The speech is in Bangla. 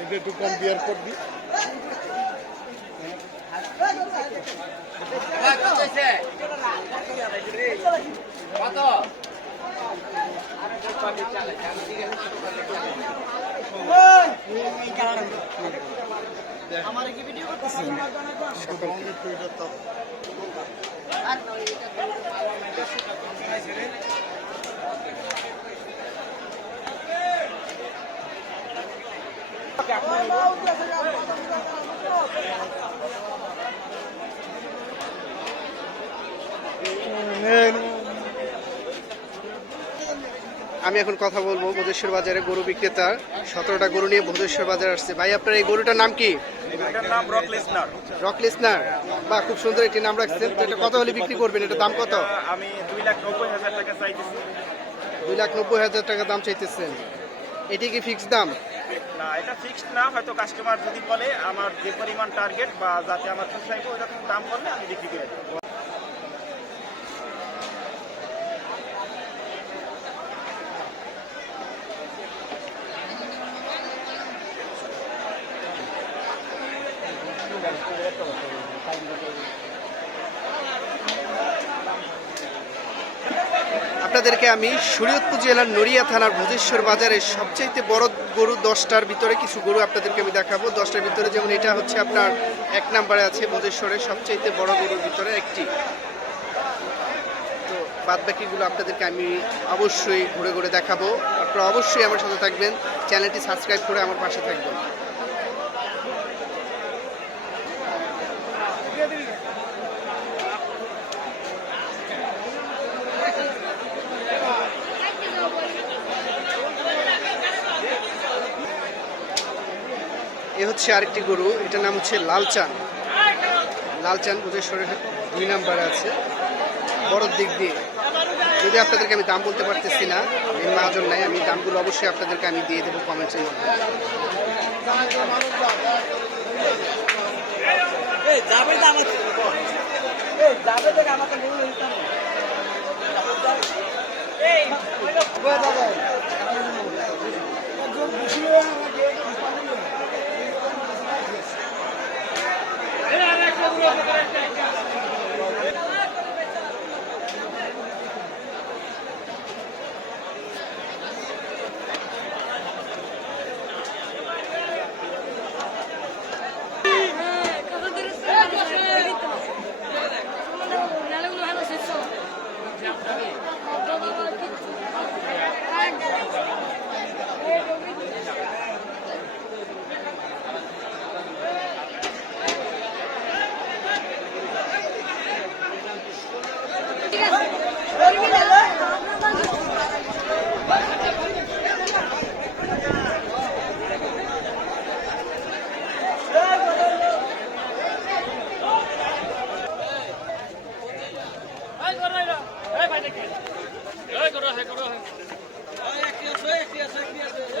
এটা একটু কম্পেয়ার করবি কত আমার কি আমি এখন কথা বলব বোধেশ্বর বাজারে গরু বিক্রেতার। সতেরোটা গরু নিয়ে বোধেশ্বর বাজার আসছে। ভাই আপনার এই গরুটার নাম কি? Rock listener. বা খুব সুন্দর একটি নাম রাখছেন। তো এটা কত হলে বিক্রি করবেন? এটা দাম কত? আমি দুই লাখ নব্বই হাজার টাকা চাইতেছি। দুই লাখ নব্বই হাজার টাকা দাম চাইতেছেন। এটি কি ফিক্সড দাম? না, এটা ফিক্সড না, হয়তো কাস্টমার যদি বলে আমার যে পরিমাণ টার্গেট বা যাতে আমার খুব চাইব ওইরকম দাম করলে আমি বিক্রি করে দেবো। আপনাদেরকে আমি শরীয়তপুর জেলার নড়িয়া থানার ভোজেশ্বর বাজারের সবচাইতে বড় গরু দশটার ভিতরে কিছু গরু আপনাদেরকে আমি দেখাবো। দশটার ভিতরে যেমন এটা হচ্ছে আপনার, এক নাম্বারে আছে ভোজেশ্বরের সবচাইতে বড় গরুর ভিতরে একটি। তো বাদ বাকিগুলো আপনাদেরকে আমি অবশ্যই ঘুরে ঘুরে দেখাবো। আপনারা অবশ্যই আমার সাথে থাকবেন, চ্যানেলটি সাবস্ক্রাইব করে আমার পাশে থাকবেন। হচ্ছে আরেকটি গরু, এটার নাম হচ্ছে লালচান। লালচান ভোজেশ্বরের দুই নাম্বারে আছে। বড় দিক দিয়ে। যদি আপনাদেরকে আমি দাম বলতে পারতেছি না আমি মাহাজন নাই, আমি দামগুলো অবশ্যই আপনাদেরকে আমি দিয়ে দেবো কমেন্টসের মধ্যে। তো আমাকে যাবে তো আমাকে বলুন খালি ওখানে বলে